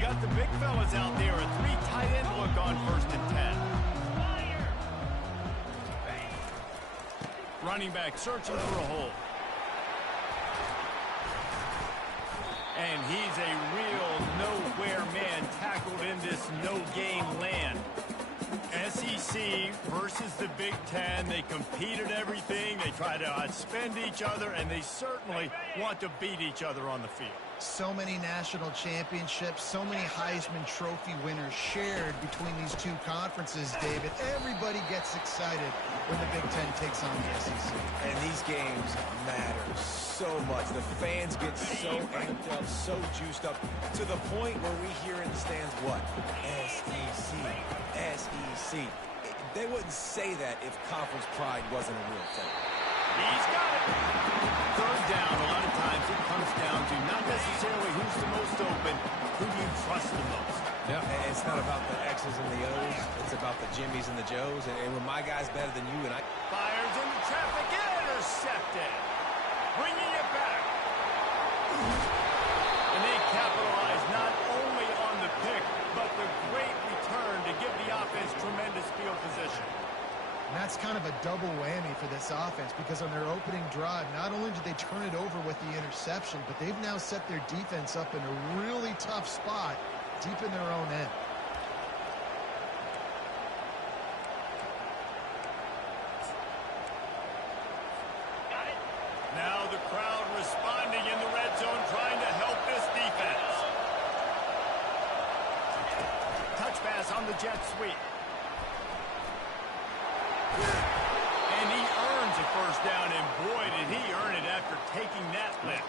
got the big fellas out there. A 3 tight end look on 1st and 10. Running back searching for a hole. And he's a real nowhere man tackled in this no-game land. SEC versus the Big Ten. They compete at everything. They try to outspend each other, and they certainly want to beat each other on the field. So many national championships, so many Heisman Trophy winners shared between these two conferences, David. Everybody gets excited when the Big Ten takes on the SEC. And these games matter so much. The fans get so amped up, so juiced up, to the point where we hear in the stands, what? SEC, SEC. They wouldn't say that if conference pride wasn't a real thing. He's got it. 3rd down, a lot of times it comes down to not necessarily who's the most open, who do you trust the most. Yeah, and it's not about the X's and the O's. It's about the Jimmys and the Joes. And when my guy's better than you and I... Fires into traffic, intercepted. Bringing it back. And they capitalize not only on the pick, but the great return to give the offense tremendous field position. And that's kind of a double whammy for this offense, because on their opening drive, not only did they turn it over with the interception, but they've now set their defense up in a really tough spot deep in their own end. Now the crowd responding in the red zone, trying to help this defense. Touch pass on the jet sweep. And he earns a 1st down, and boy, did he earn it after taking that lift.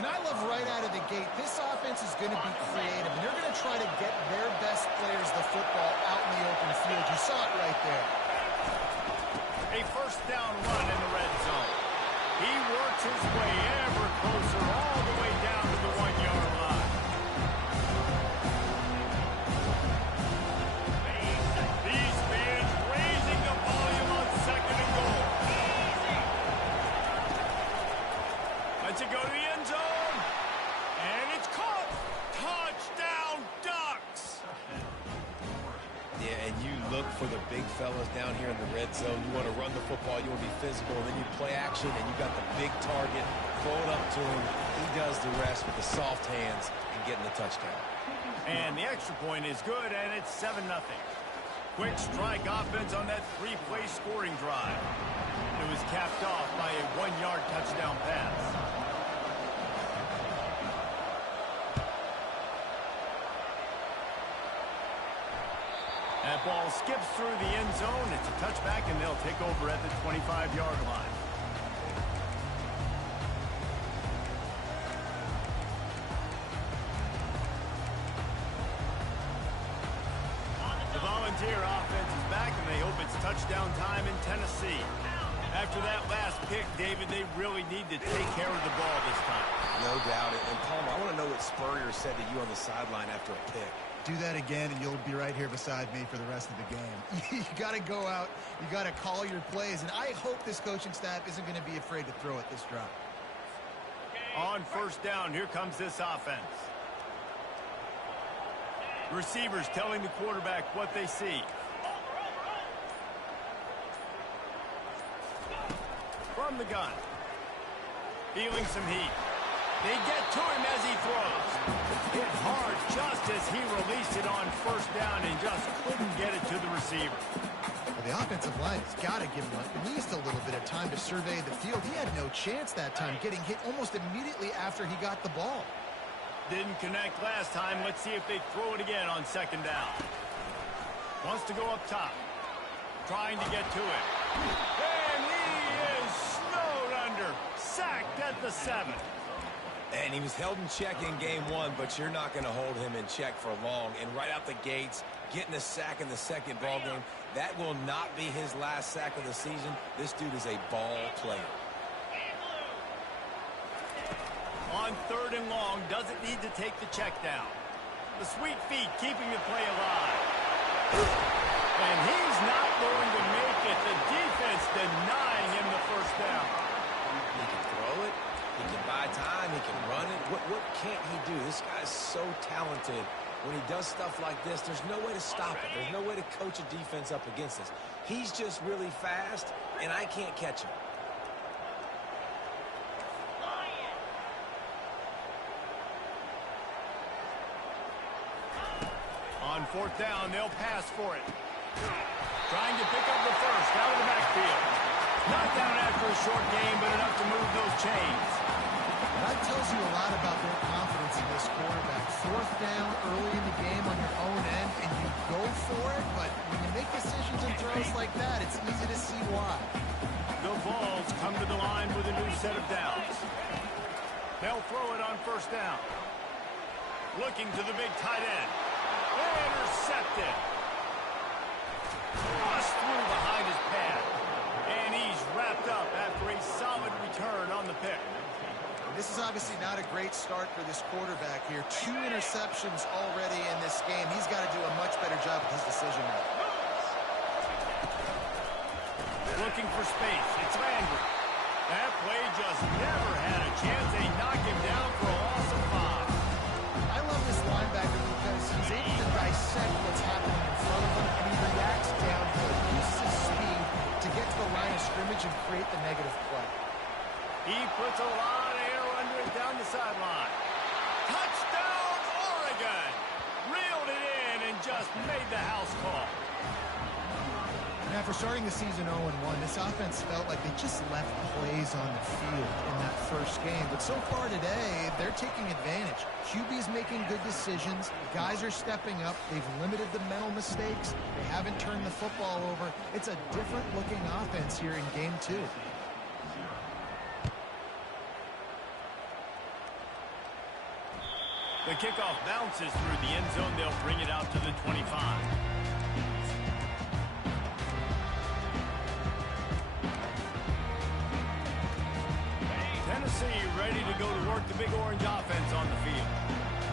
And I love right out of the gate, this offense is going to be creative, and they're going to try to get their best players the football out in the open field. You saw it right there. A 1st down run in the red zone. He works his way ever closer all the way down to the 1-yard line. These fans raising the volume on 2nd and goal. Lets it go to the end zone. And it's caught. Touchdown, Ducks. Yeah, and you look for the big fellas down here in the red zone. You want to run the football, you want to be physical, and then you play action, and you got the big target, throw it up to him. He does the rest with the soft hands and getting the touchdown. And the extra point is good, and it's 7-0. Quick strike offense on that 3-play scoring drive. It was capped off by a 1-yard touchdown pass. That ball skips through the end zone. It's a touchback, and they'll take over at the 25-yard line. The Volunteer offense is back, and they hope it's touchdown time in Tennessee. After that last pick, David, they really need to take care of the ball this time. No doubt. And Palmer, I want to know what Spurrier said to you on the sideline after a pick. Do that again, and you'll be right here beside me for the rest of the game. You got to go out. You got to call your plays, and I hope this coaching staff isn't going to be afraid to throw it this drive. On 1st down, here comes this offense. Receivers telling the quarterback what they see. From the gun. Feeling some heat. They get to him as he throws. Hit hard just as he released it on 1st down and just couldn't get it to the receiver. Well, the offensive line has got to give him at least a little bit of time to survey the field. He had no chance that time, getting hit almost immediately after he got the ball. Didn't connect last time. Let's see if they throw it again on 2nd down. Wants to go up top. Trying to get to it. And he is snowed under. Sacked at the 7. And he was held in check in game 1, but you're not going to hold him in check for long. And right out the gates, getting a sack in the 2nd ball game, that will not be his last sack of the season. This dude is a ball player. On 3rd and long, doesn't need to take the check down. The sweet feet keeping the play alive. And he's not going to make it. The defense denying him the 1st down. He can throw it. He can buy buy time. He can run it. What can't he do? This guy's so talented. When he does stuff like this, there's no way to stop it. There's no way to coach a defense up against this. He's just really fast, and I can't catch him. On fourth down, they'll pass for it. Trying to pick up the first out of the backfield. Not down after a short game, but enough to move those chains. That tells you a lot about their confidence in this quarterback. Fourth down early in the game on your own end, and you go for it, but when you make decisions and throws like that, it's easy to see why. The Vols come to the line with a new set of downs. They'll throw it on first down. Looking to the big tight end. Intercepted. Bust through behind his pad. And he's wrapped up after a solid return on the pick. This is obviously not a great start for this quarterback here. 2 interceptions already in this game. He's got to do a much better job with his decision making. Looking for space. It's Landry. That play just never had a chance. They knock him down for a loss of 5. I love this linebacker because he's able to dissect what's happening in front of him, and he reacts downhill, uses his speed to get to the line of scrimmage and create the negative play. He puts a lot of air under it down the sideline. Touchdown, Oregon! Reeled it in and just made the house call. Now, for starting the season 0-1, this offense felt like they just left plays on the field in that first game. But so far today, they're taking advantage. QB's making good decisions. Guys are stepping up. They've limited the mental mistakes. They haven't turned the football over. It's a different-looking offense here in Game 2. The kickoff bounces through the end zone. They'll bring it out to the 25. Tennessee ready to go to work the Big Orange offense on the field.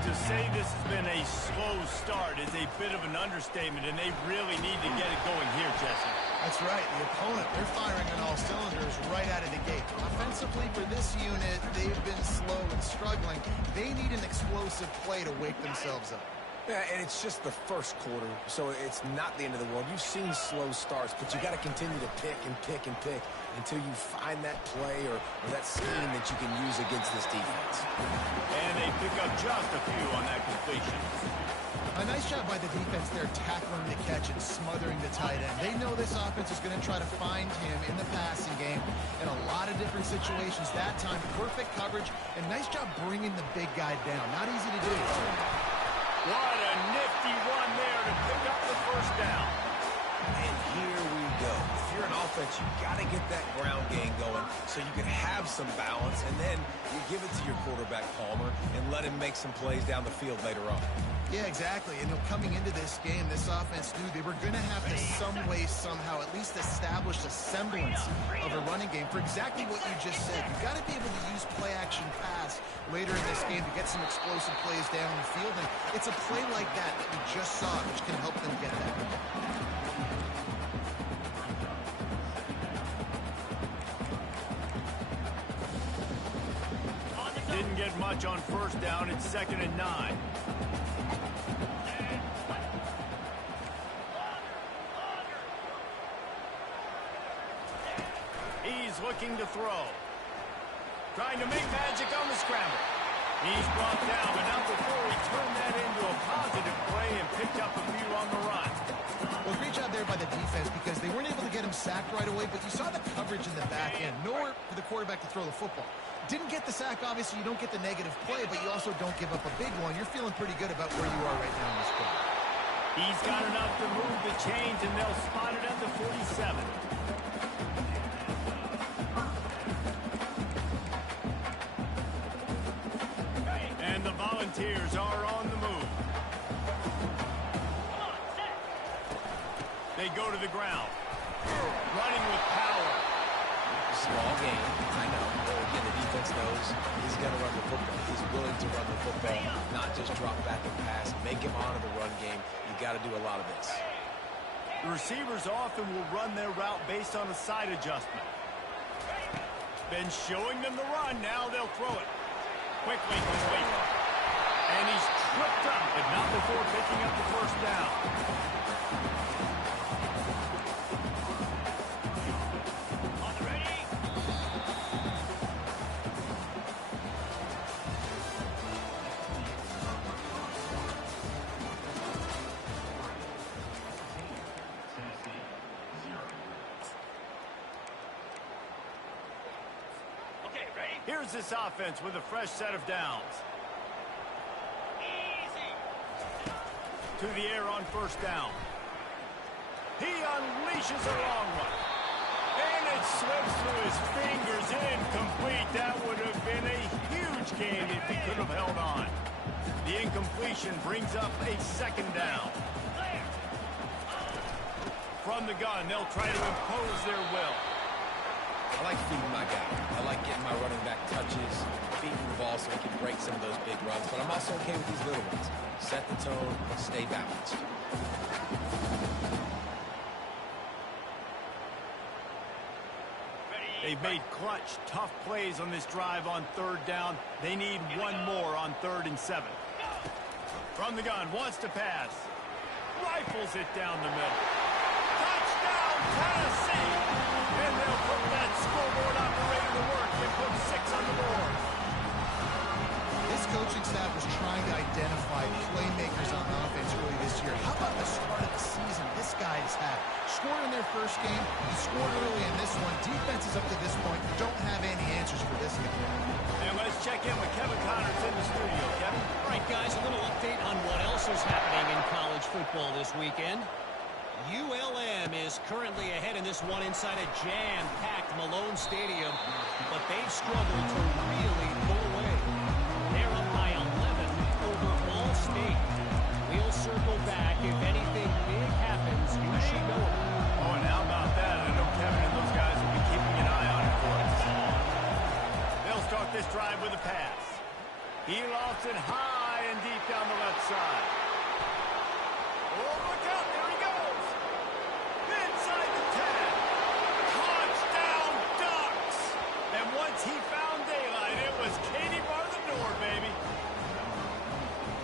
To say this has been a slow start is a bit of an understatement, and they really need to get it going here, Jesse. That's right. The opponent, they're firing on all cylinders right out of the gate. Offensively, for this unit, they've been slow and struggling. They need an explosive play to wake themselves up. Yeah, and it's just the first quarter, so it's not the end of the world. You've seen slow starts, but you got to continue to pick and pick and pick until you find that play or that scheme that you can use against this defense. And they pick up just a few on that completion. A nice job by the defense there tackling the catch and smothering the tight end. They know this offense is going to try to find him in the passing game in a lot of different situations. That time, perfect coverage, and nice job bringing the big guy down. Not easy to do. What a nifty run there to pick up the first down. And here we go. If you're an offense, you got to get that ground game going so you can have some balance, and then you give it to your quarterback, Palmer, and let him make some plays down the field later on. Yeah, exactly. And coming into this game, this offense knew they were going to have to some way, somehow, at least establish a semblance of a running game for exactly what you just said. You've got to be able to use play-action pass later in this game to get some explosive plays down the field. And it's a play like that we just saw, which can help them get that. Didn't get much on first down. It's 2nd and 9. He's looking to throw. Trying to make magic on the scramble. He's brought down, but not before he turned that into a positive play and picked up a few on the run. Well, great job there by the defense because they weren't able to get him sacked right away, but you saw the coverage in the back end. Nowhere for the quarterback to throw the football. Didn't get the sack, obviously. You don't get the negative play, but you also don't give up a big one. You're feeling pretty good about where you are right now in this game. He's got enough to move the chains, and they'll spot it at the 47. And the Volunteers are on the move. They go to the ground. Running with power. Small game, I know. But again, the defense knows he's going to run the football. He's willing to run the football, not just drop back and pass. Make him honor the run game. You got to do a lot of this. The receivers often will run their route based on a side adjustment. Been showing them the run. Now they'll throw it. quickly complete. And he's tripped up, but not before picking up the first down. On the ready. Okay, ready? Here's this offense with a fresh set of downs. To the air on first down. He unleashes a long one. And it slips through his fingers, incomplete. That would have been a huge gain if he could have held on. The incompletion brings up a second down. From the gun, they'll try to impose their will. I like feeding my guy. I like getting my running back touches, feeding the ball so he can break some of those big runs. But I'm also okay with these little ones. Set the tone, stay balanced. They've made clutch, tough plays on this drive on third down. They need one more on 3rd and 7. From the gun, wants to pass. Rifles it down the middle. Touchdown, Tennessee! And they'll put that scoreboard operator to work. They put 6 on the board. This coaching staff was trying to identify playmakers on offense early this year. How about the start of the season this guy has had? Scored in their first game. He scored early in this one. Defenses up to this point don't have any answers for this guy. And let's check in with Kevin Connors in the studio. Kevin? All right, guys, a little update on what else is happening in college football this weekend. ULM is currently ahead in this one inside a jam-packed Malone Stadium, but they've struggled to really pull away. They're up by 11 over Ball State. We'll circle back if anything big happens. You should know about it. Oh, and how about that? I know Kevin and those guys will be keeping an eye on it for us. They'll start this drive with a pass. He lofts it high and deep down the left side. Oh, look out. There he goes. Inside the 10. Touchdown, Ducks. And once he found daylight, it was Katie bar the door, baby.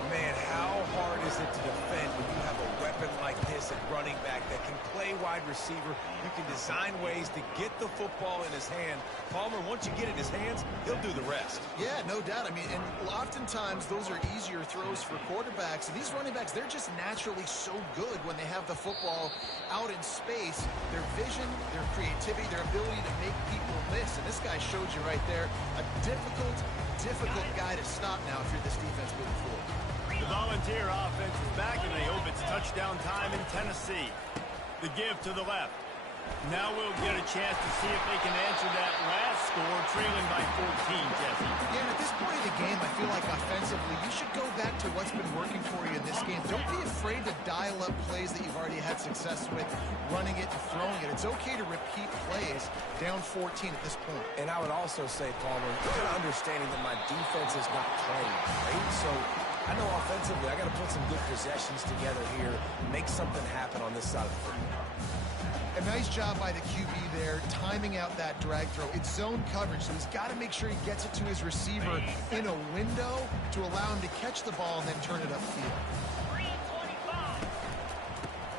Man, how hard is it to defend when you have a weapon like this at running back that can play wide receiver? You can design ways to get the football in his hand. Palmer, once you get it in his hands, he'll do the rest. Yeah, no doubt. I mean, and oftentimes those are easier throws for quarterbacks. And these running backs, they're just naturally so good when they have the football out in space. Their vision, their creativity, their ability to make people miss. And this guy showed you right there a difficult guy to stop now if you're this defense moving forward. The Volunteer offense is back, and they hope it's touchdown time in Tennessee. The give to the left. Now we'll get a chance to see if they can answer that last score, trailing by 14, Jesse. Yeah, and at this point of the game, I feel like offensively, you should go back to what's been working for you in this game. Don't be afraid to dial up plays that you've already had success with, running it and throwing it. It's okay to repeat plays down 14 at this point. And I would also say, Palmer, you're understanding that my defense is not playing great, so I know offensively I got to put some good possessions together here, make something happen on this side of the football. A nice job by the QB there, timing out that drag throw. It's zone coverage, so he's got to make sure he gets it to his receiver in a window to allow him to catch the ball and then turn it upfield.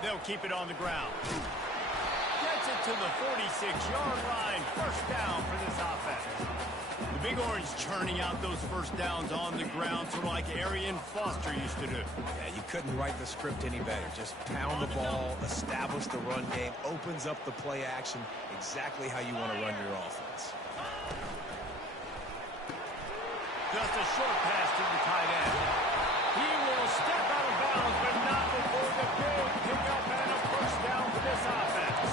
They'll keep it on the ground. Gets it to the 46-yard line. First down for this offense. The Big Orange churning out those first downs on the ground, sort of like Arian Foster used to do. Yeah, you couldn't write the script any better. Just pound the ball, establish the run game, opens up the play action, exactly how you want to run your offense. Just a short pass to the tight end. He will step out of bounds, but not before the big pickup and a first down for this offense.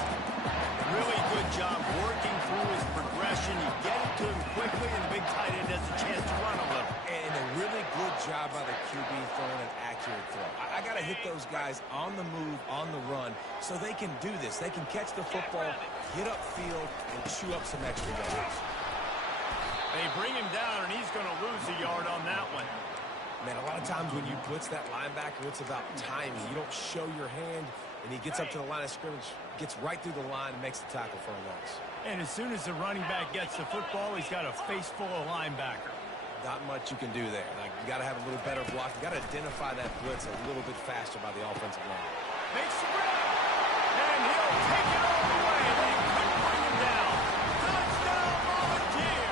Really good job working through his progression. You get it to him quickly, and the big tight end has a chance to run a little. And a really good job by the QB throwing an accurate throw. I got to hit those guys on the move, on the run, so they can do this. They can catch the football, get upfield, and chew up some extra yards. They bring him down, and he's going to lose a yard on that one. Man, a lot of times when you blitz that linebacker, it's about timing. You don't show your hand, and he gets up to the line of scrimmage, gets right through the line, and makes the tackle for a loss. And as soon as the running back gets the football, he's got a face full of linebacker. Not much you can do there. Like, you got to have a little better block. You got to identify that blitz a little bit faster by the offensive line. Makes the grab, and he'll take it all the way. They couldn't bring him down. Touchdown, Volunteer!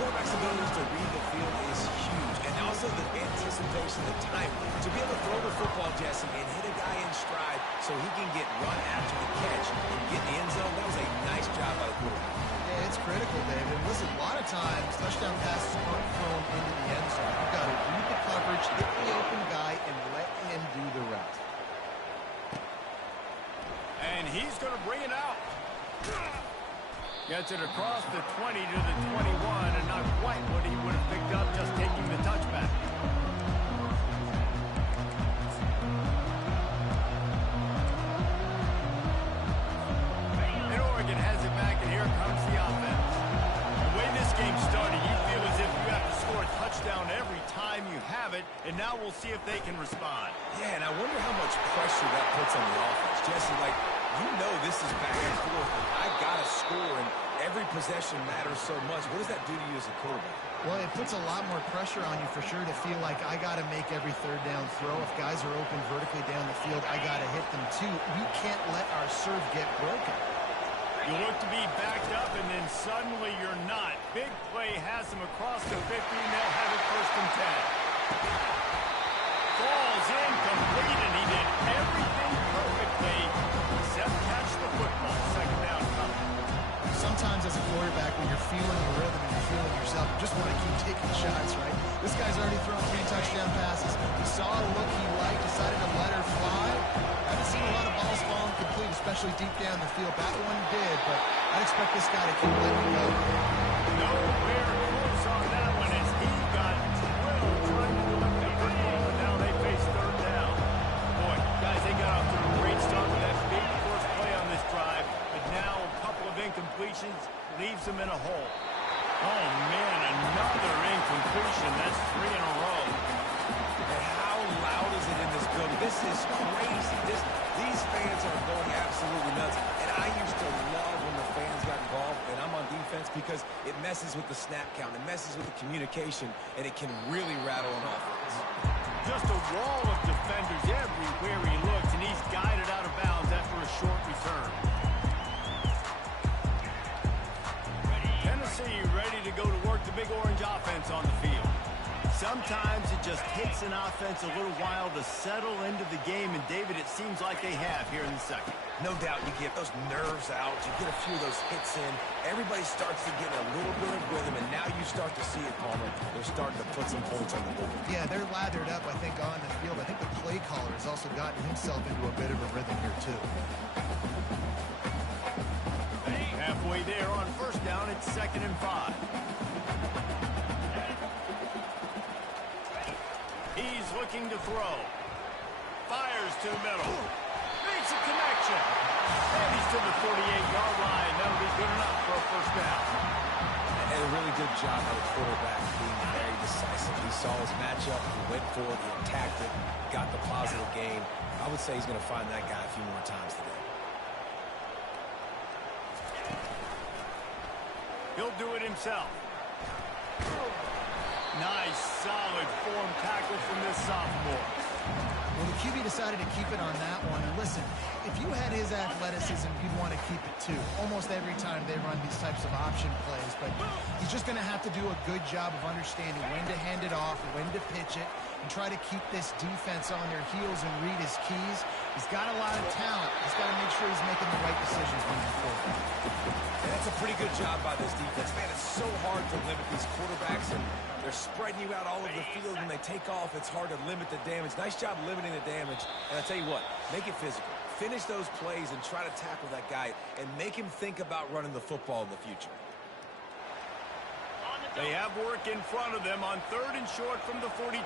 Quarterback's ability to read the field is huge, and also the anticipation, the timing. To be able to throw the football, Jesse, and hit a guy in stride so he can get run after the catch and get in the end zone, that was a nice job by the quarterback. Yeah, it's critical, David. And listen, a lot of times, touchdown passes aren't thrown into the end zone. You've got to read the coverage, hit the open guy, and let him do the rest. And he's going to bring it out. Gets it across the 20 to the 21, and not quite what he would have picked up just taking the touchback. And Oregon has it back, and here comes the offense. The way this game started, you feel as if you have to score a touchdown every time you have it, and now we'll see if they can respond. Yeah, and I wonder how much pressure that puts on the offense. Jesse, like, you know this is back and forth. I got to score, and every possession matters so much. What does that do to you as a quarterback? Well, it puts a lot more pressure on you for sure to feel like I got to make every third down throw. If guys are open vertically down the field, I got to hit them too. We can't let our serve get broken. You look to be backed up, and then suddenly you're not. Big play has him across the 50, and they'll have it 1st and 10. Falls incomplete, and he did everything perfectly except catch the football. 2nd down coming. Sometimes as a quarterback, when you're feeling the rhythm and you're feeling yourself, you just want to keep taking shots, right? This guy's already thrown 3 touchdown passes. He saw a look he liked, decided to let her fly. Haven't seen a lot of balls falling complete, especially deep down the field. That one did, but I'd expect this guy to keep letting go. Nowhere close on that one as he got drilled trying to deliver the football, and now they face 3rd down. Boy, guys, they got off to a great start with that big first play on this drive, but now a couple of incompletions leaves them in a hole. Oh, man, another incompletion. That's 3 in a row. And how loud is it in this building? This is crazy. These fans are going absolutely nuts. And I used to love when the fans got involved, and I'm on defense, because it messes with the snap count. It messes with the communication, and it can really rattle an offense. Just a wall of defenders everywhere he looks, and he's guided out of bounds after a short return. Tennessee ready to go to work the Big Orange offense on the field. Sometimes it just takes an offense a little while to settle into the game, and David, it seems like they have here in the 2nd. No doubt you get those nerves out, you get a few of those hits in, everybody starts to get a little bit of rhythm, and now you start to see it, Palmer. They're starting to put some points on the board. Yeah, they're lathered up, I think, on the field. I think the play caller has also gotten himself into a bit of a rhythm here, too. Halfway there on 1st down, it's 2nd and 5. He's looking to throw. Fires to the middle. Makes a connection. And he's to the 48-yard line. That'll be good enough for a 1st down. And a really good job by the quarterback being very decisive. He saw his matchup, he went for it, he attacked it, got the positive gain. I would say he's going to find that guy a few more times today. He'll do it himself. Nice, solid form tackle from this sophomore. Well, the QB decided to keep it on that one. And listen, if you had his athleticism, you'd want to keep it too. Almost every time they run these types of option plays. But he's just going to have to do a good job of understanding when to hand it off, when to pitch it, and try to keep this defense on their heels and read his keys. He's got a lot of talent. He's got to make sure he's making the right decisions moving forward. And that's a pretty good job by this defense. Man, it's so hard to limit these quarterbacks, and they're spreading you out all over the field. When they take off, it's hard to limit the damage. Nice job limiting the damage. And I tell you what, make it physical. Finish those plays and try to tackle that guy and make him think about running the football in the future. They have work in front of them on 3rd and short from the 42.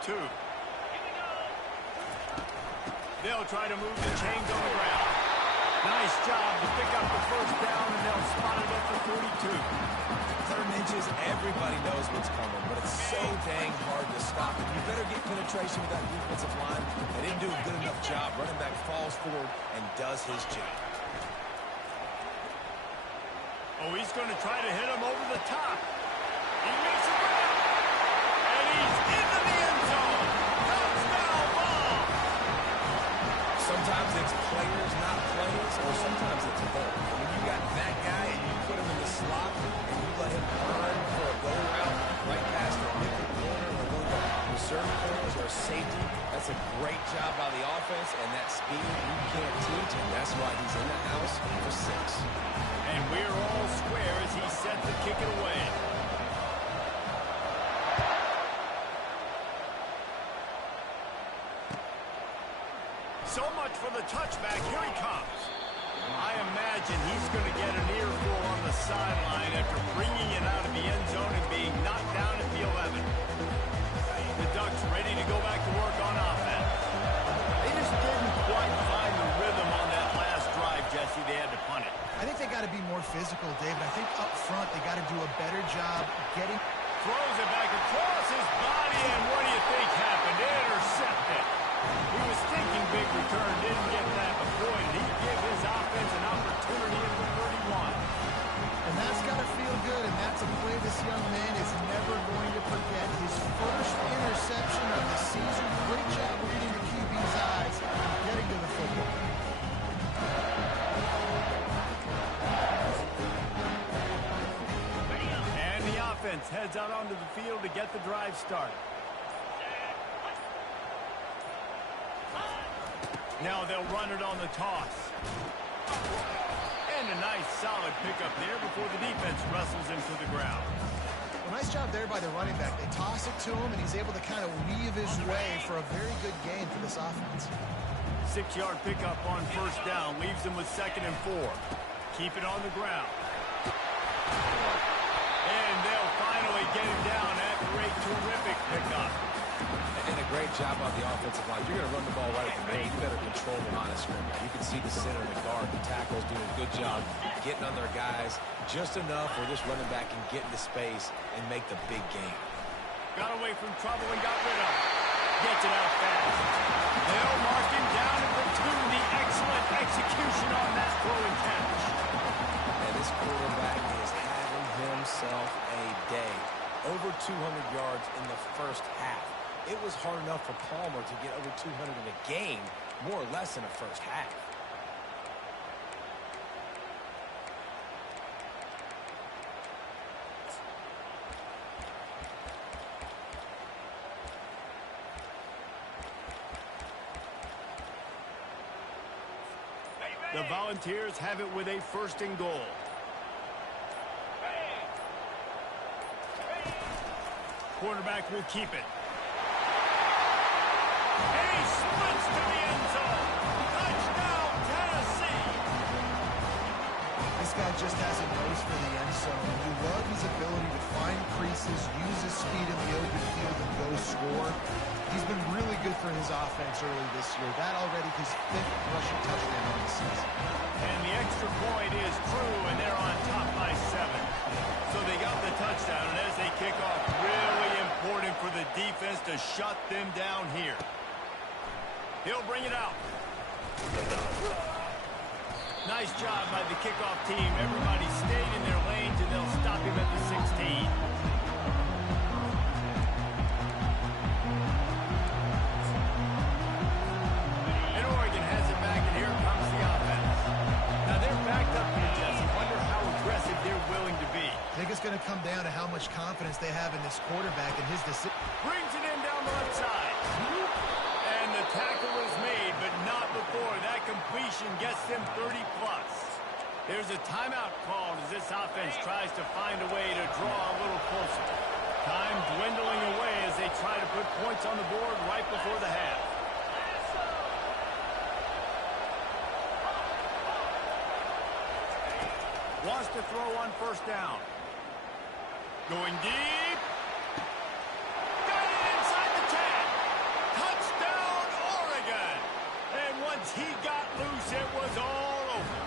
They'll try to move the chains on the ground. Nice job to pick up the 1st down, and they'll spot it at the 42. 3rd and inches, everybody knows what's coming, but it's so dang hard to stop it. You better get penetration with that defensive line. They didn't do a good enough job. Running back falls forward and does his job. Oh, he's going to try to hit him over the top. He makes a grab. And he's into the end zone. Touchdown ball. Sometimes it's players, not plays, or sometimes it's both. When you got that guy and you put him in the slot and you let him run for a go route right past the nickel corner or one of the reserve corners or a safety, that's a great job by the offense, and that speed you can't teach, and that's why he's in the house for 6. And we're all square as he sets to kick it away. So much for the touchback. Here he comes. I imagine he's going to get an earful on the sideline after bringing it out of the end zone and being knocked down at the 11. The Ducks ready to go back to work on offense. They just didn't quite find the rhythm on that last drive, Jesse. They had to punt it. I think they got to be more physical, David. I think up front they got to do a better job getting... Throws it back across his body, and what do you think happened? Intercepted. He was thinking big return, didn't get that, but boy, did he give his offense an opportunity at the 31. And that's got to feel good, and that's a play this young man is never going to forget. His first interception of the season. Great job reading the QB's eyes and getting to the football. And the offense heads out onto the field to get the drive started. Now they'll run it on the toss. And a nice solid pickup there before the defense wrestles him to the ground. Well, nice job there by the running back. They toss it to him, and he's able to kind of weave his way for a very good gain for this offense. 6-yard pickup on first down leaves them with 2nd and 4. Keep it on the ground. And they'll finally get him down after a terrific pickup. And a great job on the offensive line. You're going to run the ball right at the main. You better control the line of scrimmage. You can see the center, the guard, the tackles doing a good job getting on their guys just enough where this running back can get into space and make the big game. Got away from trouble and got rid of it. Gets it out fast. They'll mark him down and platoon the excellent execution on that throw and catch. And this quarterback is having himself a day. Over 200 yards in the first half. It was hard enough for Palmer to get over 200 in a game, more or less in the first half. The Volunteers have it with a 1st and goal. Quarterback will keep it. And he sprints to the end zone. Touchdown, Tennessee. This guy just has a nose for the end zone. You love his ability to find creases, use his speed in the open field, and go score. He's been really good for his offense early this year. That already his 5th rushing touchdown on the season. And the extra point is true, and they're on top by 7. So they got the touchdown, and as they kick off, really important for the defense to shut them down here. He'll bring it out. Nice job by the kickoff team. Everybody stayed in their lanes, and they'll stop him at the 16. And Oregon has it back, and here comes the offense. Now they're backed up here, Jesse. Wonder how aggressive they're willing to be. I think it's going to come down to how much confidence they have in this quarterback and his decision. Brings it in down the left side. And the tackle is made, but not before. That completion gets them 30-plus. There's a timeout called as this offense tries to find a way to draw a little closer. Time dwindling away as they try to put points on the board right before the half. Wants to throw on first down. Going deep. Got it inside the 10. Touchdown, Oregon. And once he got loose, it was all over.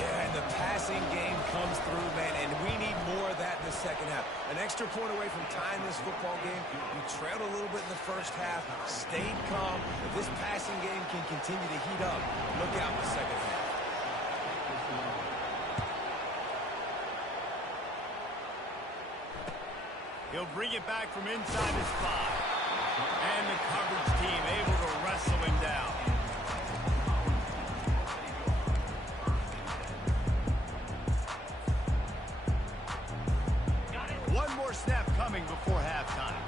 Yeah, and the passing game comes through, man, and we need more of that in the second half. An extra point away from tying this football game. You trailed a little bit in the first half, stayed calm. If this passing game can continue to heat up, look out in the second half. He'll bring it back from inside his 5. And the coverage team able to wrestle him down. One more snap coming before halftime.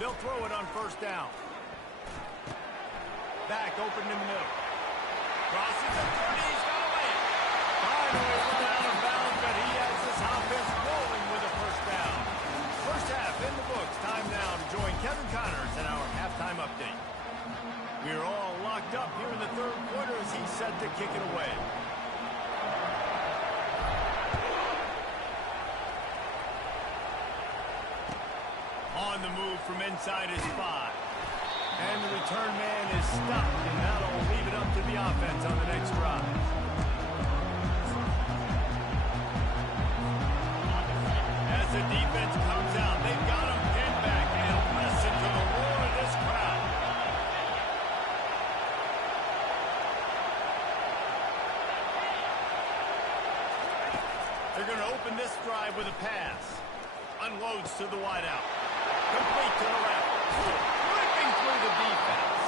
They'll throw it on first down. Back open in the middle. Crosses the 30. He's got away. Finally run out of bounds, but he has this offense rolling with a first down. First half in the books. Time now to join Kevin Connors in our halftime update. We're all locked up here in the third quarter as he's set to kick it away. On the move from inside his 5. And the return man is stopped, and that'll leave it up to the offense on the next drive. As the defense comes out, they've got him pinned back, and listen to the roar of this crowd. They're going to open this drive with a pass. Unloads to the wideout. Complete to the left. Ripping through the defense.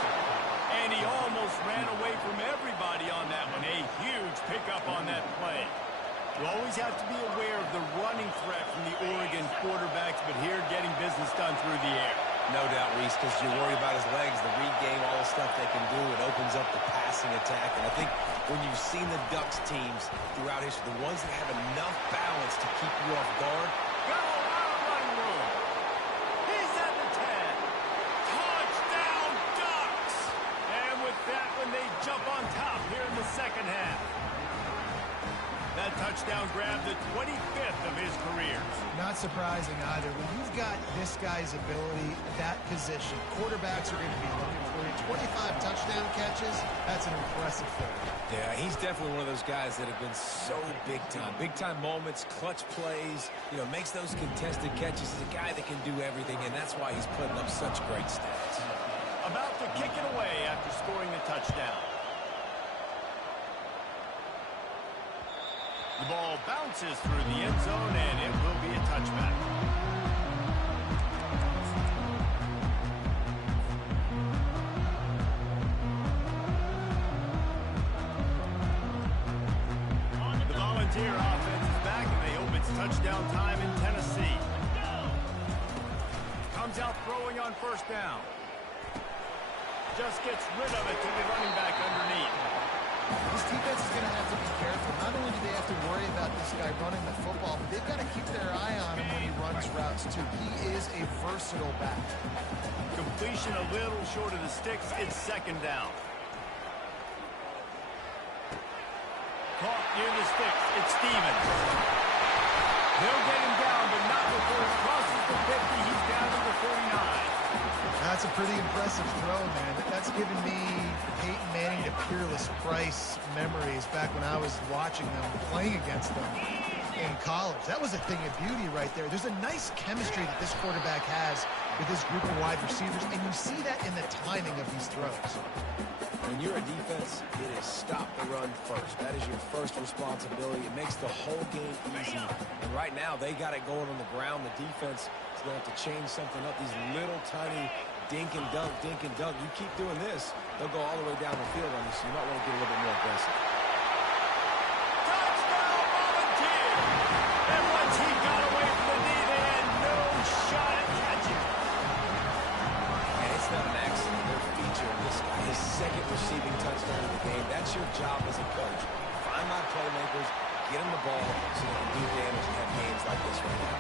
And he almost ran away from everybody on that one. A huge pickup on that play. You always have to be aware of the running threat from the Oregon quarterbacks, but here getting business done through the air. No doubt, Reese, because you're worried about his legs, the read game, all the stuff they can do. It opens up the passing attack. And I think when you've seen the Ducks teams throughout history, the ones that have enough balance to keep you off guard, Go out running room. He's at the 10. Touchdown, Ducks! And with that one, they jump on top here in the second half. That touchdown grabbed the 25th of his career. Not surprising either. When you've got this guy's ability, that position, quarterbacks are going to be looking for you. 25 touchdown catches, that's an impressive thing. yeah, he's definitely one of those guys that have been so big time. Big time moments, clutch plays, makes those contested catches. He's a guy that can do everything, and that's why he's putting up such great stats. About to kick it away after scoring the touchdown. The ball bounces through the end zone, and it will be a touchback. The Volunteer offense is back, and they hope it's touchdown time in Tennessee. Comes out throwing on first down. Just gets rid of it to the running back underneath. This defense is going to have to be careful. Not only do they have to worry about this guy running the football, but they've got to keep their eye on him when he runs routes, too. He is a versatile back. Completion a little short of the sticks. It's second down. Caught near the sticks. It's Stevens. They'll get him down, but not before he crosses the 50. He's down to the 49. That's a pretty impressive throw, man. That's given me Peyton Manning to Peerless Price memories back when I was watching them, playing against them in college. That was a thing of beauty right there. There's a nice chemistry that this quarterback has with this group of wide receivers, and you see that in the timing of these throws. When you're a defense, it is stop the run first. That is your first responsibility. It makes the whole game easy. And right now, they got it going on the ground. The defense is going to have to change something up. These little tiny dink and dunk, dink and dunk. You keep doing this, they'll go all the way down the field on you, so you might want to get a little bit more aggressive. Touchdown, Volunteer! And once he got away from the knee, they had no shot at catching. And it's not an accident. They're featuring this guy. His second receiving touchdown of the game. That's your job as a coach. Find my playmakers, get them the ball so they can do damage and have games like this right now.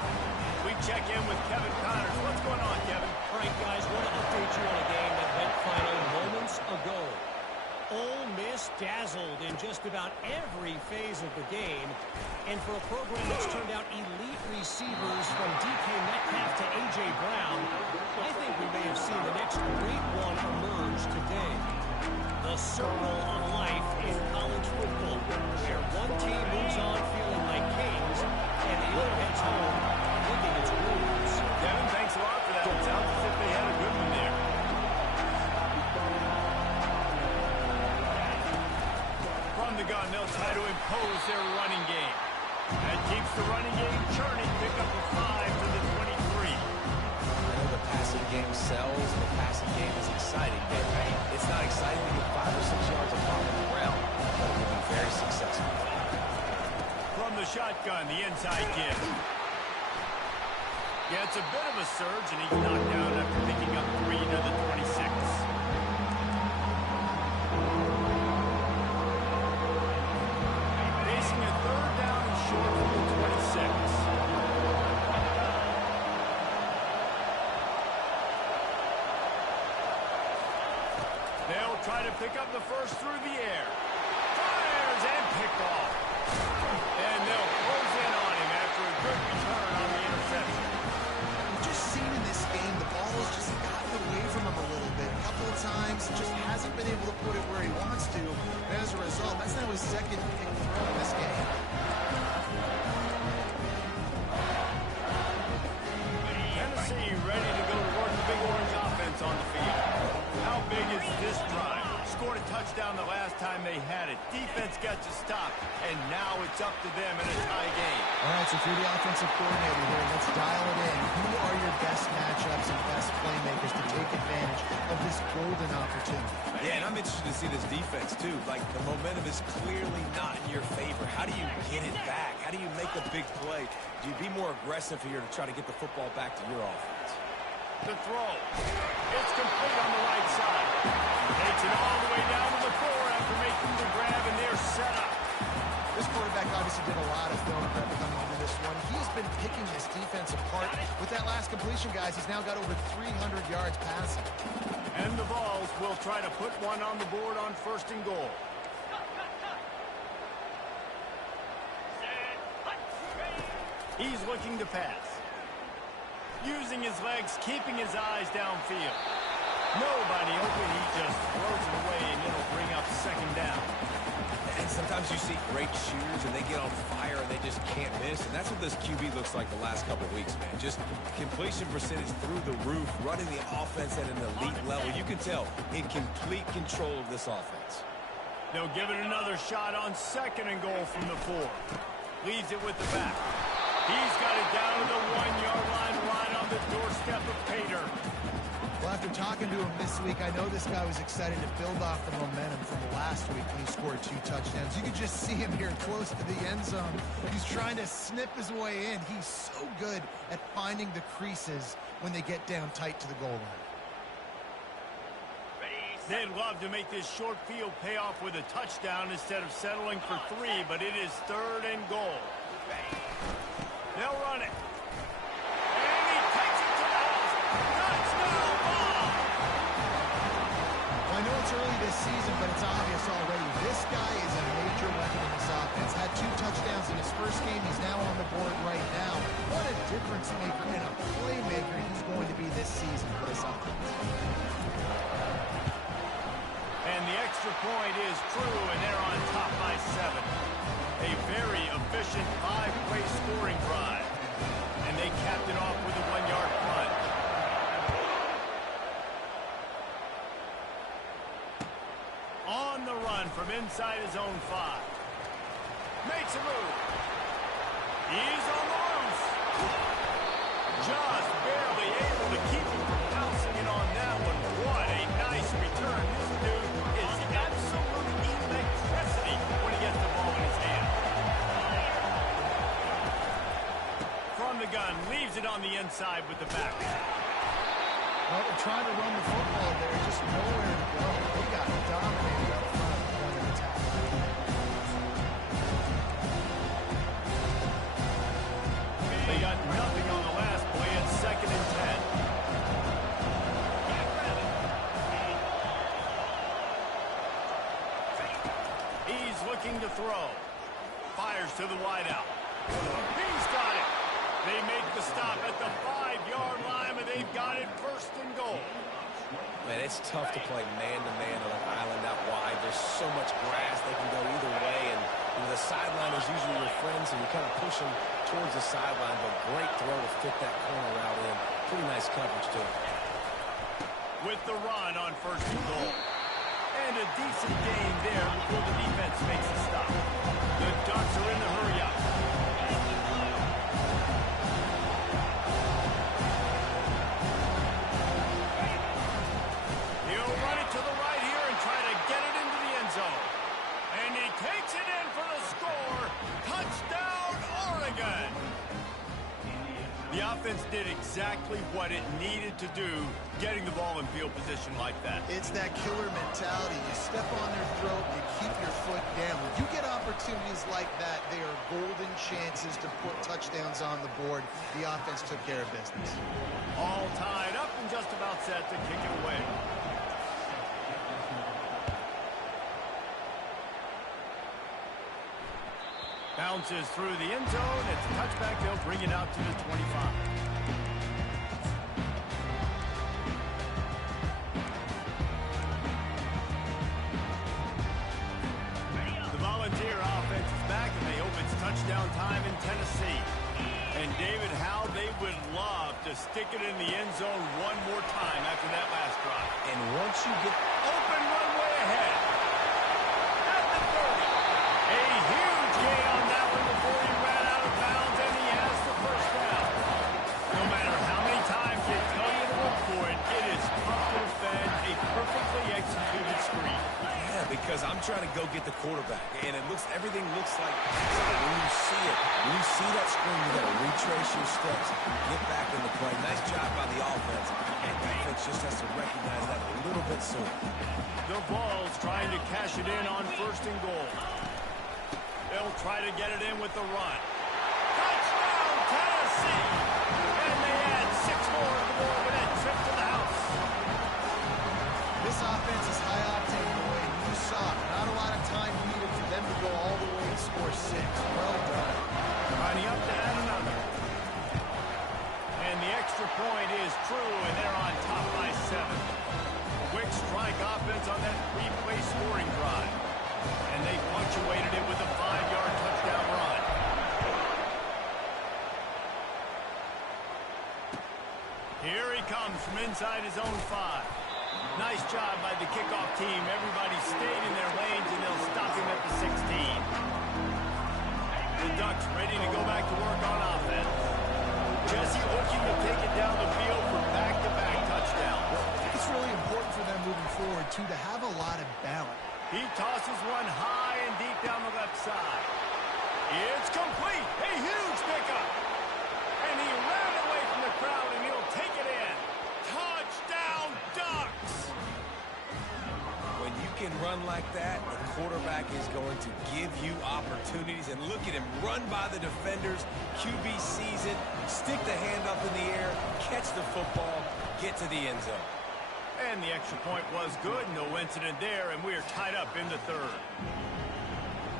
We check in with Kevin Connors. What's going on, Kevin? All right, guys, want to update you on a game that went final moments ago. Ole Miss dazzled in just about every phase of the game. And for a program that's turned out elite receivers from DK Metcalf to A.J. Brown, I think we may have seen the next great one emerge today. The circle of life in college football, where one team moves on feeling like kings, and the other heads home licking its wounds. Kevin, thanks a lot for that. It sounds as if they had a good one there. From the gun, they'll try to impose their running game. As keeps the running game churning. Pick up a 5 to the 23. I know the passing game sells, and the passing game is exciting, but it's not exciting to get 5 or 6 yards of pop on the ground, but it will be very successful. From the shotgun, the inside give. Yeah, it's a bit of a surge, and he's knocked down after picking up 3 to the 26. Facing a third down and short from the 26. They'll try to pick up the first through the air. Fires and picked off. And they'll close in on him after a good return on the interception. We've just seen in this game the ball has just gotten away from him a little bit. A couple of times, just hasn't been able to put it where he wants to. And as a result, that's now his second pick throw in this game. Tennessee ready to go to work the Big Orange offense on the field. How big is this drive? Scored a touchdown the last time they had it. Defense got to stop, and now it's up to them in a tie game. All right, so if you're the offensive coordinator here, let's dial it in. Who are your best matchups and best playmakers to take advantage of this golden opportunity? Yeah, and I'm interested to see this defense, too. Like, the momentum is clearly not in your favor. How do you get it back? How do you make a big play? Do you be more aggressive here to try to get the football back to your offense? The throw. It's complete on the right side. Takes it all the way down to the floor after making the grab, and they're set up. This quarterback obviously did a lot of film prep coming into this one. He's been picking this defense apart. With that last completion, guys, he's now got over 300 yards passing. And the Vols will try to put one on the board on 1st and goal. He's looking to pass. Using his legs, keeping his eyes downfield. Nobody open, he just throws it away, and it'll bring up 2nd down. And sometimes you see great shooters, and they get on fire, and they just can't miss. And that's what this QB looks like the last couple of weeks, man. Just completion percentage through the roof, running the offense at an elite level. You can tell in complete control of this offense. They'll give it another shot on 2nd and goal from the 4. Leaves it with the back. He's got it down to the 1-yard line, right on the doorstep of Pater. Well, after talking to him this week, I know this guy was excited to build off the momentum from last week when he scored 2 touchdowns. You could just see him here close to the end zone. He's trying to snip his way in. He's so good at finding the creases when they get down tight to the goal line. They'd love to make this short field pay off with a touchdown instead of settling for 3, but it is 3rd and goal. They'll run it. And he takes it to the house. Touchdown ball! Well, I know it's early this season, but it's obvious already. This guy is a major weapon in this offense. Had 2 touchdowns in his first game. He's now on the board right now. What a difference maker and a playmaker he's going to be this season for this offense. And the extra point is true, and they're on top by 7. A very efficient 5-play scoring drive. And they capped it off with a 1-yard punt. On the run from inside his own 5. Makes a move. He's on the loose. Just barely able to keep him from pouncing in on that one. What a nice return. This dude is absolute electricity when he gets the ball in his hand. From the gun, leaves it on the inside with the back. Well, they're trying to run the football there, just nowhere to go. They got dominated up front running the attack. They got nothing on the last play. It's 2nd and 10. He's looking to throw. Fires to the wideout. He's got it. They make the stop at the 5-yard line, and they've got it 1st and goal. Man, it's tough to play man-to-man on an island that wide. There's so much grass. They can go either way, and the sideline is usually your friend, so you kind of push them towards the sideline, but great throw to fit that corner route in. Pretty nice coverage, too. With the run on 1st and goal. And a decent gain there before the defense makes a stop. The Ducks are in the hurry-up. The offense did exactly what it needed to do, getting the ball in field position like that. It's that killer mentality. You step on their throat, you keep your foot down. When you get opportunities like that, they are golden chances to put touchdowns on the board. The offense took care of business. All tied up and just about set to kick it away. Bounces through the end zone. It's a touchback. They'll bring it out to the 25. The Volunteer offense is back, and they hope it's touchdown time in Tennessee. And David, how they would love to stick it in the end zone one more time after that last drive. And once you get Open run way ahead. At the 30. A huge gain on that one before he ran out of bounds, and he has the first down. No matter how many times they tell you to look for it, it is tough to defend a perfectly executed screen. Yeah, because I'm trying to go get the quarterback, and everything looks like when you see it, when you see that screen, you got to retrace your steps, get back in the play. Nice job by the offense, and defense just has to recognize that a little bit sooner. The Vols trying to cash it in on 1st and goal. They'll try to get it in with the run. Touchdown, Tennessee! And they add 6 more to the board with that trip to the house. This offense is high octane, boy. You saw it. Not a lot of time needed for them to go all the way and score 6. Well done. Lining up to add another. And the extra point is true, and they're on top by 7. Quick strike offense on that 3-play scoring drive. And they punctuated it with a 5-yard touchdown run. Here he comes from inside his own 5. Nice job by the kickoff team. Everybody stayed in their lanes, and they'll stop him at the 16. The Ducks ready to go back to work on offense. Jesse looking to take it down the field for back-to-back touchdowns. I think it's really important for them moving forward, too, to have a lot of balance. He tosses one high and deep down the left side. It's complete. A huge pickup. And he ran away from the crowd, and he'll take it in. Touchdown, Ducks! When you can run like that, the quarterback is going to give you opportunities. And look at him run by the defenders. QB sees it, stick the hand up in the air, catch the football, get to the end zone. And the extra point was good. No incident there, and we are tied up in the 3rd.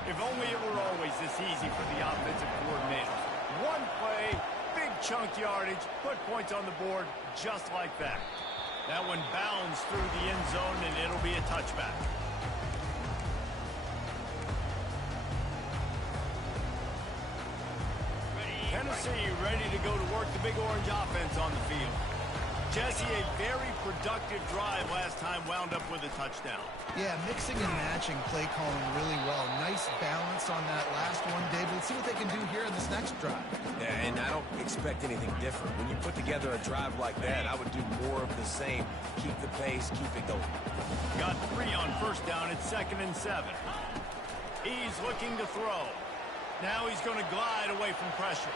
If only it were always this easy for the offensive coordinators. One play, big chunk yardage, put points on the board just like that. That one bounds through the end zone, and it'll be a touchback. Tennessee ready to go to work the Big Orange offense on the field. Jesse, a very productive drive last time, wound up with a touchdown. Yeah, mixing and matching play calling really well. Nice balance on that last one, David. Let's see what they can do here in this next drive. Yeah, and I don't expect anything different. When you put together a drive like that, I would do more of the same. Keep the pace, keep it going. Got 3 on 1st down. It's 2nd and 7. He's looking to throw. Now he's going to glide away from pressure.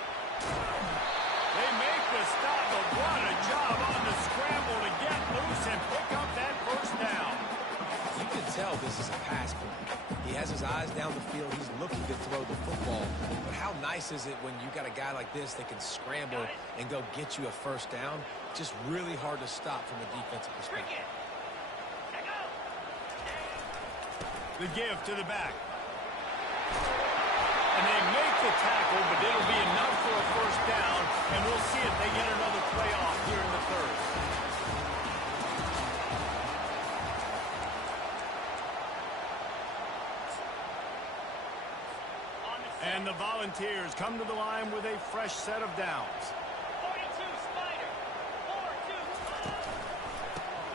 They make the stop, but what a job on the scramble to get loose and pick up that 1st down. You can tell this is a pass play. He has his eyes down the field. He's looking to throw the football. But how nice is it when you got a guy like this that can scramble and go get you a 1st down? Just really hard to stop from a defensive perspective. The give to the back. And they make the tackle, but it'll be enough for a 1st down, and we'll see if they get another play off here in the 3rd. And the Volunteers come to the line with a fresh set of downs. 42 Spider.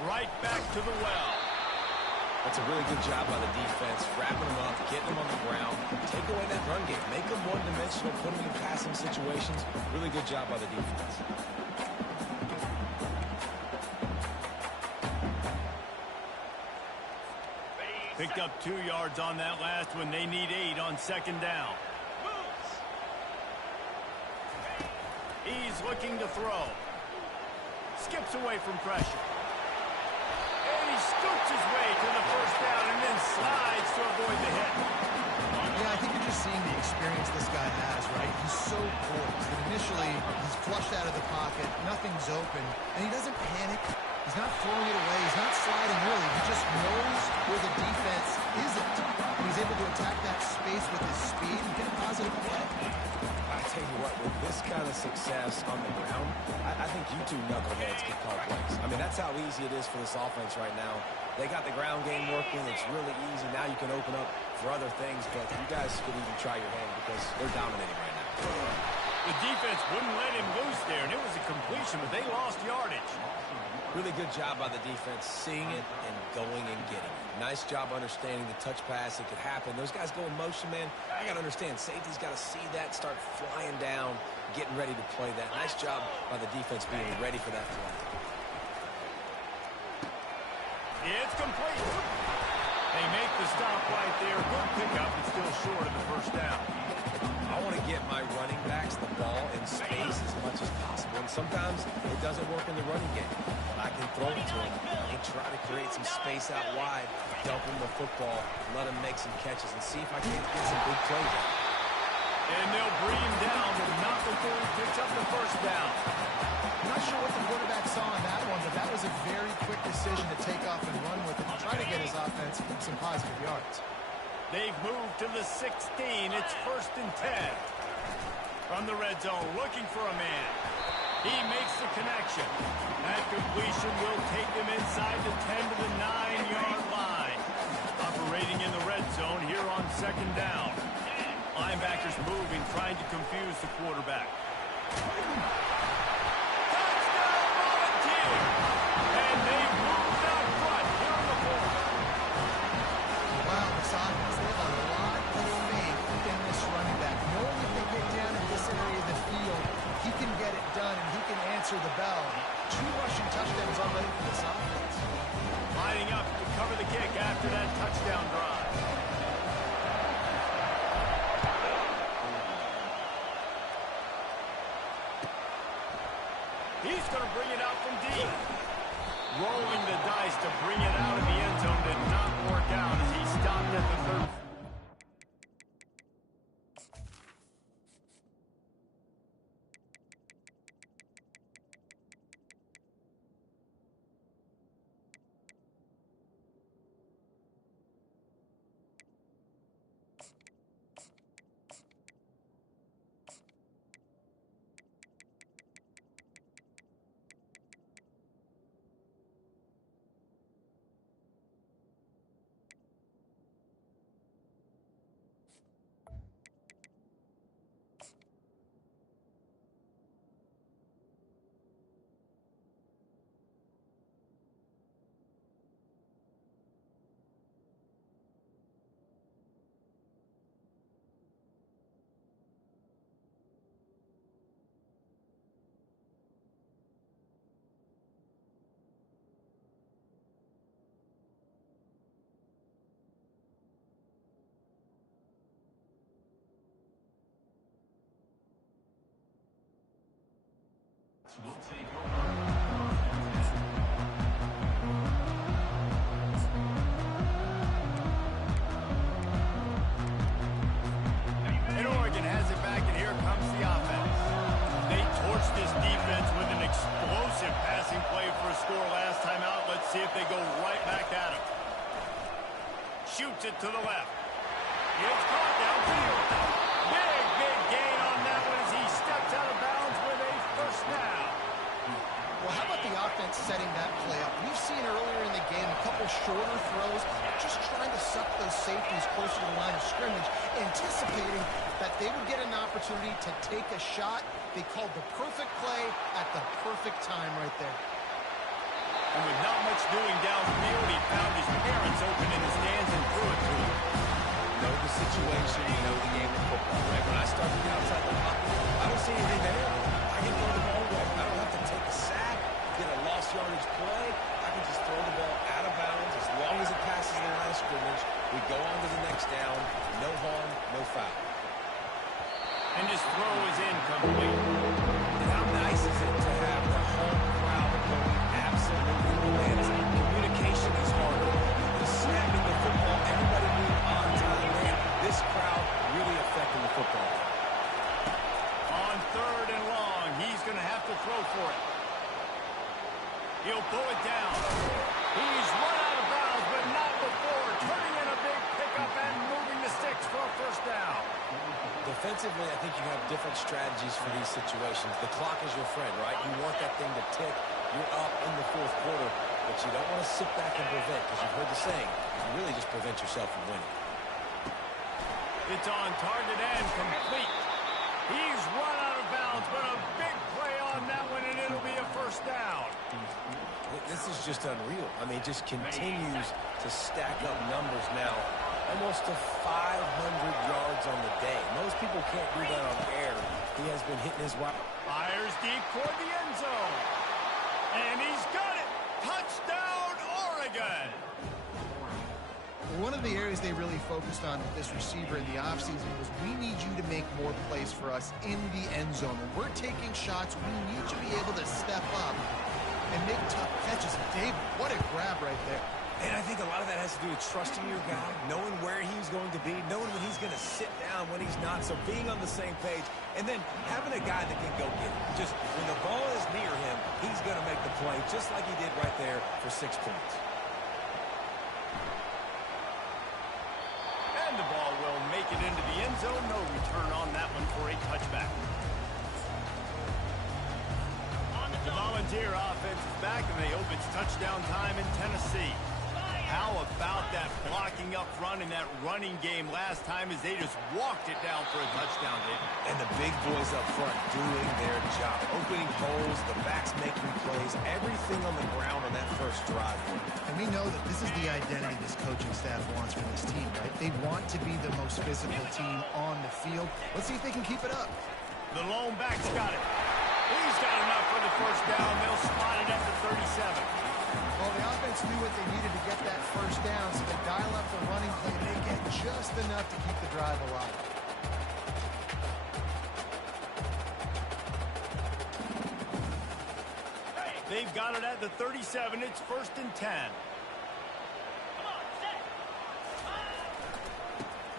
4-2. Right back to the well. That's a really good job by the defense, wrapping them up, getting them on the ground, take away that run game, make them one-dimensional, put them in passing situations. Really good job by the defense. Picked up 2 yards on that last one. They need 8 on 2nd down. He's looking to throw. Skips away from pressure. And he scoots his way to the first down and then slides to avoid the hit. Yeah, I think you're just seeing the experience this guy has, right? He's so poised that initially he's flushed out of the pocket, nothing's open, and he doesn't panic. He's not throwing it away. He's not sliding, really. He just knows where the defense isn't. And he's able to attack that space with his speed and get a positive play. I tell you what, with this kind of success on the ground, I think you two knuckleheads can call plays. I mean, that's how easy it is for this offense right now. They got the ground game working. It's really easy. Now you can open up for other things, but you guys could even try your hand because they're dominating right now. The defense wouldn't let him loose there, and it was a completion, but they lost yardage. Really good job by the defense, seeing it and going and getting it. Nice job understanding the touch pass. It could happen. Those guys go in motion, man. I got to understand, safety's got to see that, start flying down, getting ready to play that. Nice job by the defense being ready for that play. It's complete. They make the stop right there. Good pickup, but still short of the first down. I want to get my running backs the ball in space as much as possible. And sometimes it doesn't work in the running game. But I can throw it to them and try to create some space out wide, dump them the football, let them make some catches, and see if I can't get some big plays out. And they'll bring him down, but not before he picks up the first down. I'm not sure what the quarterback saw on that one, but that was a very quick decision to take off and run with it and try to get his offense some positive yards. They've moved to the 16. It's 1st and 10. From the red zone, looking for a man. He makes the connection. That completion will take them inside the 10 to the 9-yard line. Operating in the red zone here on 2nd down. Linebackers moving, trying to confuse the quarterback. Touchdown, Volunteer! And they moved out front here on the 4th. Wow, this offense, they have a lot of faith in this running back. Knowing if they get down in this area of the field, he can get it done and he can answer the bell. 2 rushing touchdowns already for this offense. Lining up to cover the kick after that touchdown drive. He's going to bring it out from deep. Rolling the dice to bring it out of the end zone did not work out as he stopped at the 30. And Oregon has it back, and here comes the offense. They torched this defense with an explosive passing play for a score last time out. Let's see if they go right back at him. Shoots it to the left. It's caught downfield. Big gain on that one as he steps out of bounds with a first down. Well, how about the offense setting that play up? We've seen earlier in the game a couple shorter throws, just trying to suck those safeties closer to the line of scrimmage, anticipating that they would get an opportunity to take a shot. They called the perfect play at the perfect time right there. And with not much doing downfield, he found his parents open in the stands and threw it to him. Know the situation, you know the game of football, right? When I start to get outside the pocket, I don't see anything there. I can throw the ball away. I don't have to take a sack, get a lost yardage play. I can just throw the ball out of bounds as long as it passes the line of scrimmage. We go on to the next down. No harm, no foul. And his throw is incomplete. And how Man, communication is harder. The snapping the football, everybody being on time. Man, this crowd really affecting the football. On 3rd and long, he's going to have to throw for it. He'll pull it down. He's run out of bounds, but not before turning in a big pickup and moving the sticks for a first down. Defensively, I think you have different strategies for these situations. The clock is your friend, right? You want that thing to tick. You're up in the 4th quarter, but you don't want to sit back and prevent, because you've heard the saying, you really just prevent yourself from winning. It's on target and complete. He's run out of bounds, but a big play on that one, and it'll be a first down. This is just unreal. I mean, just continues to stack up numbers now. Almost to 500 yards on the day. Most people can't do that on air. He has been hitting his wide. Fires deep toward the end zone. And he's got it. Touchdown, Oregon. One of the areas they really focused on with this receiver in the offseason was we need you to make more plays for us in the end zone. When we're taking shots, we need you to be able to step up and make tough catches. David, what a grab right there. And I think a lot of that has to do with trusting your guy, knowing where he's going to be, knowing when he's going to sit down, when he's not, so being on the same page, and then having a guy that can go get it. Just when the ball is near him, he's going to make the play, just like he did right there for 6 points. And the ball will make it into the end zone. No return on that one for a touchback. The Volunteer offense is back, and they hope it's touchdown time in Tennessee. How about that blocking up front in that running game last time as they just walked it down for a touchdown, Dave? And the big boys up front doing their job. Opening holes, the backs making plays, everything on the ground on that first drive. And we know that this is the identity this coaching staff wants for this team, right? They want to be the most physical team on the field. Let's see if they can keep it up. The lone back's got it. He's got enough for the first down. They'll spot it at the 37. Well, the offense knew what they needed to get that first down, so they dial up the running play, and they get just enough to keep the drive alive. They've got it at the 37. It's 1st and 10.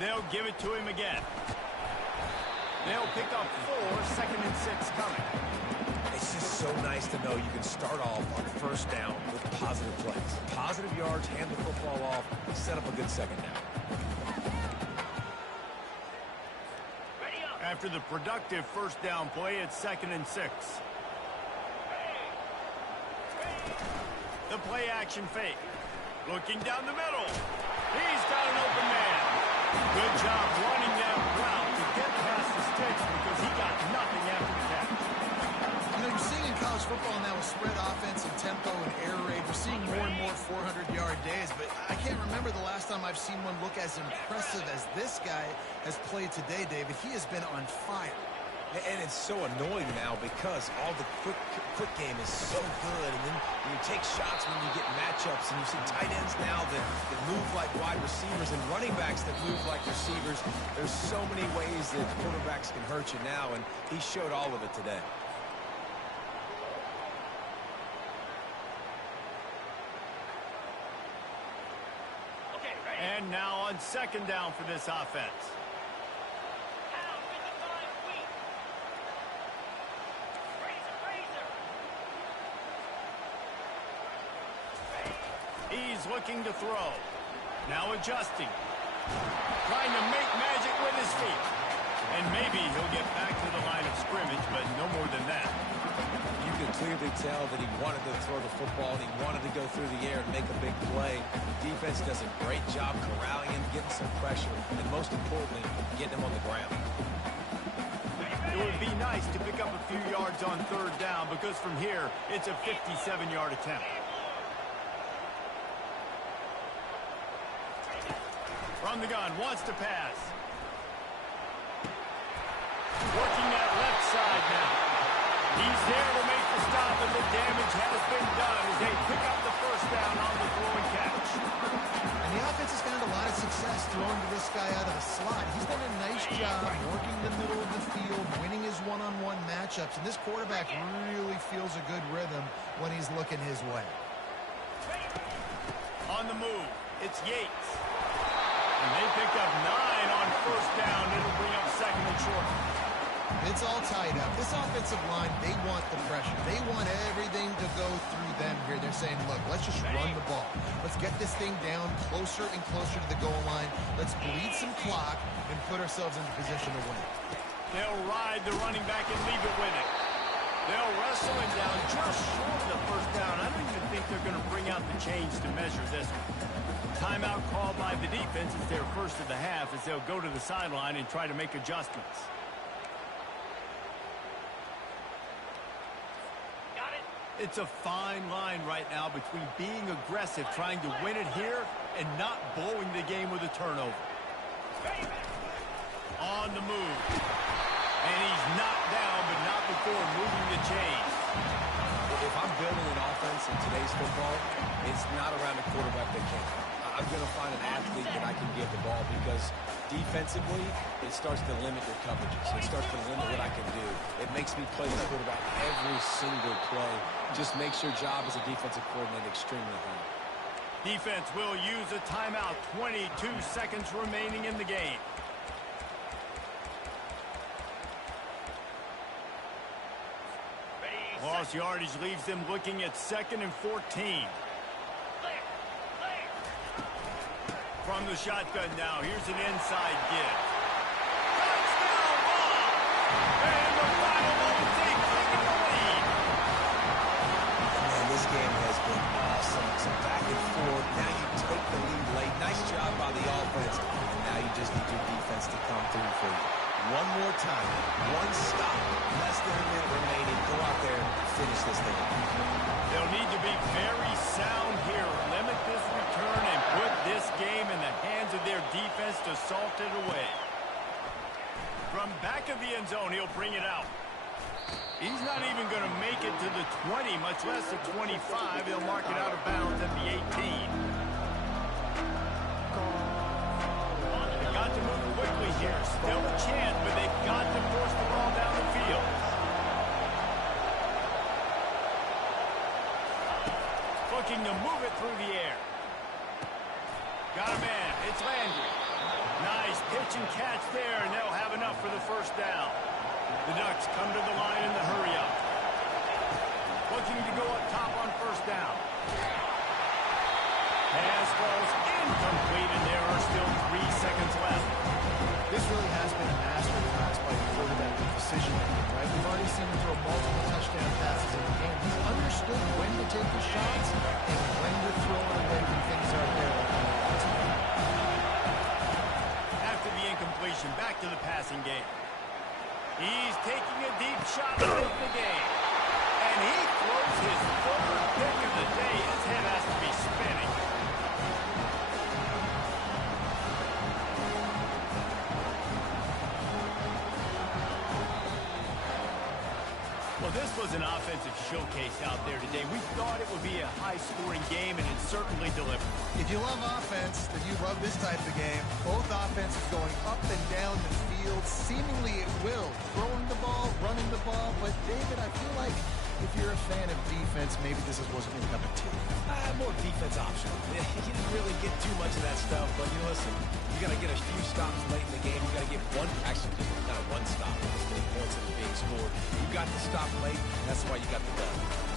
They'll give it to him again. They'll pick up 4, 2nd and 6 coming. It's just so nice to know you can start off on first down with positive plays. Positive yards, hand the football off, set up a good second down. After the productive first down play, it's 2nd and 6. The play action fake. Looking down the middle. He's got an open man. Good job running that route to get past the sticks because he got nothing after the catch. You know, you're seeing in college football now with spread offense and tempo and air raid, we're seeing more and more 400-yard days, but I can't remember the last time I've seen one look as impressive as this guy has played today, David. He has been on fire. And it's so annoying now because all the quick game is so good. And then you take shots when you get matchups, and you see tight ends now that move like wide receivers and running backs that move like receivers. There's so many ways that quarterbacks can hurt you now, and he showed all of it today. And now on 2nd down for this offense. He's looking to throw. Now adjusting. Trying to make magic with his feet. And maybe he'll get back to the line of scrimmage, but no more than that. You could clearly tell that he wanted to throw the football, and he wanted to go through the air and make a big play. Defense does a great job corralling him, getting some pressure, and most importantly, getting him on the ground. It would be nice to pick up a few yards on 3rd down because from here, it's a 57-yard attempt. From the gun, wants to pass. Working that left side now. He's there to make the stop, and the damage has been done as they pick up the first down on the throw and catch. And the offense has found a lot of success throwing to this guy out of the slot. He's done a nice job working the middle of the field, winning his one-on-one matchups, and this quarterback really feels a good rhythm when he's looking his way. On the move, it's Yates. And they pick up 9 on first down. It'll bring up second and short. It's all tied up. This offensive line, they want the pressure. They want everything to go through them here. They're saying, look, let's just run the ball. Let's get this thing down closer and closer to the goal line. Let's bleed some clock and put ourselves into position to win. They'll ride the running back and leave it with it. They'll wrestle him down just short of the first down. I don't even think they're going to bring out the chains to measure this one. Timeout called by the defense is their first of the half as they'll go to the sideline and try to make adjustments. It's a fine line right now between being aggressive, trying to win it here, and not blowing the game with a turnover. On the move. And he's knocked down, but not before moving the chains. If I'm building an offense in today's football, it's not around a quarterback that can. I'm going to find an athlete that I can give the ball because defensively, it starts to limit your coverages. It starts to limit what I can do. It makes me play the quarterback every single play. Just makes your job as a defensive coordinator extremely hard. Defense will use a timeout. 22 seconds remaining in the game. Lost yardage leaves them looking at 2nd and 14. From the shotgun now, here's an inside give. Touchdown ball! And the final moments, they taking the lead. Man, this game has been awesome. Some back and forth. Now you take the lead late. Nice job by the offense. And now you just need your defense to come through for you. One more time. One stop. Less than a minute remaining. Go out there and finish this thing. They'll need to be very sound here. Limit this return and put this game in the hands of their defense to salt it away. From back of the end zone, he'll bring it out. He's not even going to make it to the 20, much less the 25. He'll mark it out of bounds at the 18. They've got to move quickly here. Still a chance, but they've got to force the ball down the field. Looking to move it through the air. Got a man. It's Landry. Nice pitch and catch there, and they'll have enough for the first down. The Ducks come to the line in the hurry-up. Looking to go up top on first down. Pass falls incomplete, and there are still 3 seconds left. This really has been a masterclass by the quarterback with decision making, right? We've already seen him throw multiple touchdown passes in the game. He's understood when to take his shots and when to throw it away when things aren't there. After the incompletion, back to the passing game. He's taking a deep shot to win the game. And he throws his third pick of the day. His head has to be spinning. Well, this was an offensive showcase out there today. We thought it would be a high-scoring game, and it certainly delivered. If you love offense, then you love this type of game. Both offenses going up and down the field, seemingly at will. Throwing the ball, running the ball. But, David, I feel like if you're a fan of defense, maybe this wasn't your cup of tea. More defense option. You didn't really get too much of that stuff, but you listen, you got to get a few stops late in the game. You got to get not one stop. There's many points that are being scored. You got to stop late, and that's why you got the dub.